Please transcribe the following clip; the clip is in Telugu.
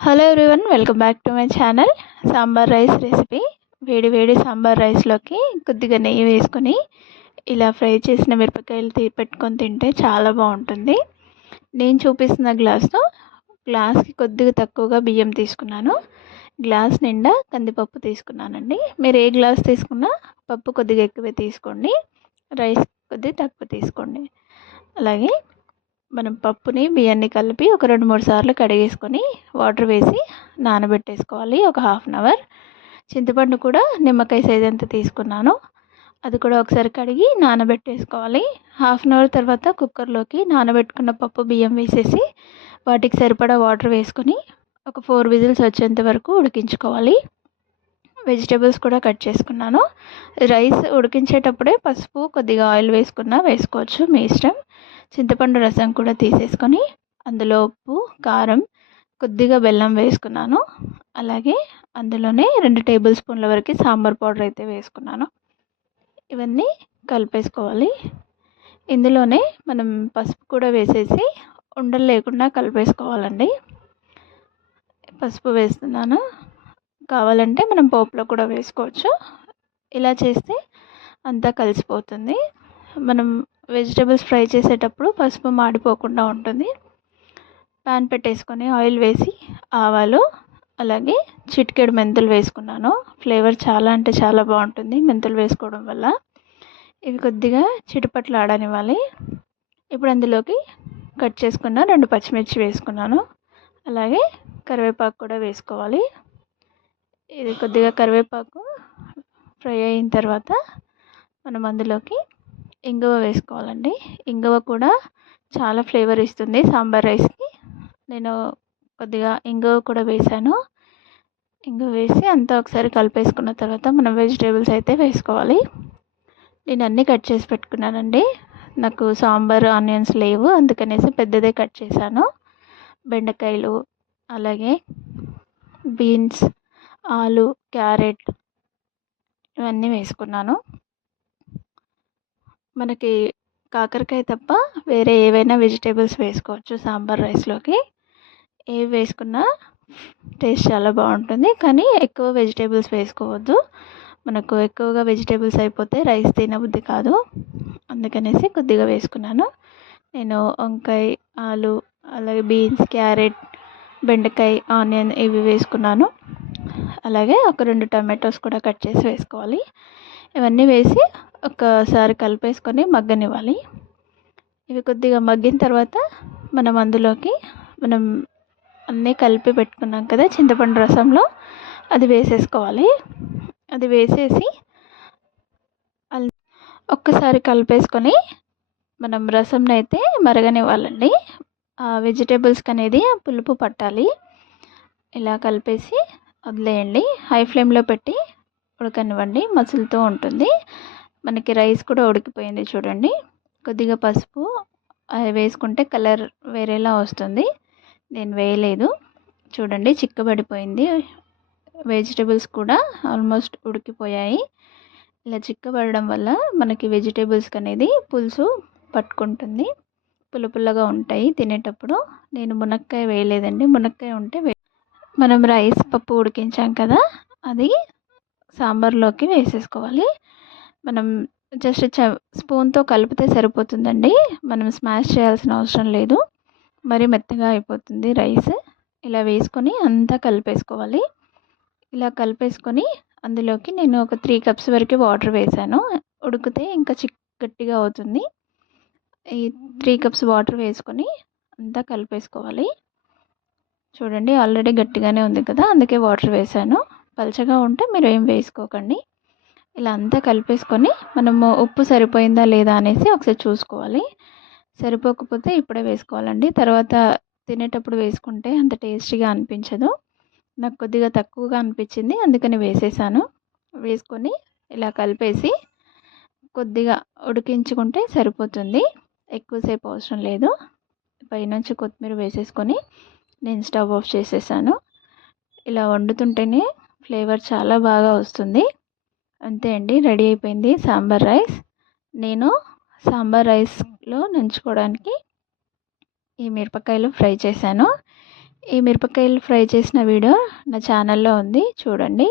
Hello everyone, welcome back to my channel. Sambar rice recipe. వేడి వేడి సాంబార్ రైస్లోకి కొద్దిగా నెయ్యి వేసుకొని ఇలా ఫ్రై చేసిన మిరపకాయలు పెట్టుకొని తింటే చాలా బాగుంటుంది. నేను చూపిస్తున్న గ్లాస్కి కొద్దిగా తక్కువగా బియ్యం తీసుకున్నాను. గ్లాస్ నిండా కందిపప్పు తీసుకున్నానండి. మీరు ఏ గ్లాస్ తీసుకున్నా పప్పు కొద్దిగా ఎక్కువే తీసుకోండి, రైస్ కొద్దిగా తక్కువ తీసుకోండి. అలాగే మనం పప్పుని బియ్యాన్ని కలిపి ఒక 2-3 సార్లు కడిగేసుకొని వాటర్ వేసి నానబెట్టేసుకోవాలి ఒక హాఫ్ అన్ అవర్. చింతపండు కూడా నిమ్మకాయ సైజ్ ఎంత తీసుకున్నాను అది కూడా ఒకసారి కడిగి నానబెట్టేసుకోవాలి. హాఫ్ అన్ అవర్ తర్వాత కుక్కర్లోకి నానబెట్టుకున్న పప్పు బియ్యం వేసేసి వాటికి సరిపడా వాటర్ వేసుకొని ఒక 4 విజిల్స్ వచ్చేంత వరకు ఉడికించుకోవాలి. వెజిటేబుల్స్ కూడా కట్ చేసుకున్నాను. రైస్ ఉడికించేటప్పుడే పసుపు కొద్దిగా ఆయిల్ వేసుకున్నా వేసుకోవచ్చు, మీ ఇష్టం. చింతపండు రసం కూడా తీసేసుకొని అందులో ఉప్పు, కారం, కొద్దిగా బెల్లం వేసుకున్నాను. అలాగే అందులోనే 2 టేబుల్ స్పూన్ల వరకు సాంబార్ పౌడర్ అయితే వేసుకున్నాను. ఇవన్నీ కలిపేసుకోవాలి. ఇందులోనే మనం పసుపు కూడా వేసేసి ఉండలు లేకుండా కలిపేసుకోవాలండి. పసుపు వేస్తున్నాను, కావాలంటే మనం పోపులో కూడా వేసుకోవచ్చు. ఇలా చేస్తే అంతా కలిసిపోతుంది. మనం వెజిటేబుల్స్ ఫ్రై చేసేటప్పుడు పసుపు మాడిపోకుండా ఉంటుంది. ప్యాన్ పెట్టేసుకొని ఆయిల్ వేసి ఆవాలు, అలాగే చిటికెడు మెంతులు వేసుకున్నాను. ఫ్లేవర్ చాలా అంటే చాలా బాగుంటుంది మెంతులు వేసుకోవడం వల్ల. ఇవి కొద్దిగా చిటపట్లు ఆడనివ్వాలి. ఇప్పుడు అందులోకి కట్ చేసుకున్న 2 పచ్చిమిర్చి వేసుకున్నాను. అలాగే కరివేపాకు కూడా వేసుకోవాలి. ఇది కొద్దిగా కరివేపాకు ఫ్రై అయిన తర్వాత మనం అందులోకి ఇంగువ వేసుకోవాలండి. ఇంగువ కూడా చాలా ఫ్లేవర్ ఇస్తుంది సాంబార్ రైస్కి. నేను కొద్దిగా ఇంగువ కూడా వేసాను. ఇంగువ వేసి అంతా ఒకసారి కలిపేసుకున్న తర్వాత మనం వెజిటేబుల్స్ అయితే వేసుకోవాలి. నేను అన్నీ కట్ చేసి పెట్టుకున్నానండి. నాకు సాంబార్ ఆనియన్స్ లేవు, అందుకనేసి పెద్దదే కట్ చేశాను. బెండకాయలు, అలాగే బీన్స్, ఆలు, క్యారెట్ ఇవన్నీ వేసుకున్నాను. మనకి కాకరకాయ తప్ప వేరే ఏవైనా వెజిటేబుల్స్ వేసుకోవచ్చు సాంబార్ రైస్లోకి. ఏవి వేసుకున్నా టేస్ట్ చాలా బాగుంటుంది, కానీ ఎక్కువ వెజిటేబుల్స్ వేసుకోవద్దు. మనకు ఎక్కువగా వెజిటేబుల్స్ అయిపోతే రైస్ తినబుద్ధి కాదు, అందుకనేసి కొద్దిగా వేసుకున్నాను. నేను వంకాయ, ఆలు, అలాగే బీన్స్, క్యారెట్, బెండకాయ, ఆనియన్ ఇవి వేసుకున్నాను. అలాగే ఒక 2 టమాటోస్ కూడా కట్ చేసి వేసుకోవాలి. ఇవన్నీ వేసి ఒకసారి కలిపేసుకొని మగ్గనివ్వాలి. ఇవి కొద్దిగా మగ్గిన తర్వాత మనం అందులోకి మనం అన్నీ కలిపి పెట్టుకున్నాం కదా చింతపండు రసంలో, అది వేసేసుకోవాలి. అది వేసేసి ఒక్కసారి కలిపేసుకొని మనం రసంని అయితే మరగనివ్వాలండి. ఆ వెజిటేబుల్స్కి అనేది పులుపు పట్టాలి. ఇలా కలిపేసి వదిలేయండి. హై ఫ్లేమ్లో పెట్టి ఉడకనివ్వండి, మసులుతూ ఉంటుంది. మనకి రైస్ కూడా ఉడికిపోయింది చూడండి. కొద్దిగా పసుపు వేసుకుంటే కలర్ వేరేలా వస్తుంది, నేను వేయలేదు. చూడండి చిక్కబడిపోయింది. వెజిటేబుల్స్ కూడా ఆల్మోస్ట్ ఉడికిపోయాయి. ఇలా చిక్కబడడం వల్ల మనకి వెజిటేబుల్స్కి అనేది పులుసు పట్టుకుంటుంది, పుల్లగా ఉంటాయి తినేటప్పుడు. నేను మునక్కాయ వేయలేదండి, మునక్కాయ ఉంటే మనం రైస్ పప్పు ఉడికించాం కదా అది సాంబార్లోకి వేసేసుకోవాలి. మనం జస్ట్ స్పూన్తో కలిపితే సరిపోతుందండి, మనం స్మాష్ చేయాల్సిన అవసరం లేదు, మరి మెత్తగా అయిపోతుంది రైస్. ఇలా వేసుకొని అంతా కలిపేసుకోవాలి. ఇలా కలిపేసుకొని అందులోకి నేను ఒక 3 కప్స్ వరకు వాటర్ వేసాను. ఉడికితే ఇంకా గట్టిగా అవుతుంది. ఈ 3 కప్స్ వాటర్ వేసుకొని అంతా కలిపేసుకోవాలి. చూడండి ఆల్రెడీ గట్టిగానే ఉంది కదా, అందుకే వాటర్ వేసాను. పలచగా ఉంటే మీరు ఏం వేసుకోకండి. ఇలా అంతా కలిపేసుకొని మనము ఉప్పు సరిపోయిందా లేదా అనేసి ఒకసారి చూసుకోవాలి. సరిపోకపోతే ఇప్పుడే వేసుకోవాలండి, తర్వాత తినేటప్పుడు వేసుకుంటే అంత టేస్టీగా అనిపించదు. నాకు కొద్దిగా తక్కువగా అనిపించింది, అందుకని వేసేసాను. వేసుకొని ఇలా కలిపేసి కొద్దిగా ఉడికించుకుంటే సరిపోతుంది, ఎక్కువసేపు అవసరం లేదు. పైనుంచి కొత్తిమీర వేసేసుకొని నేను స్టవ్ ఆఫ్ చేసేసాను. ఇలా వండుతుంటేనే ఫ్లేవర్ చాలా బాగా వస్తుంది. అంతే అండి, రెడీ అయిపోయింది సాంబార్ రైస్. నేను సాంబార్ రైస్లో నంచుకోవడానికి ఈ మిరపకాయలు ఫ్రై చేశాను. ఈ మిరపకాయలు ఫ్రై చేసిన వీడియో నా ఛానల్లో ఉంది, చూడండి.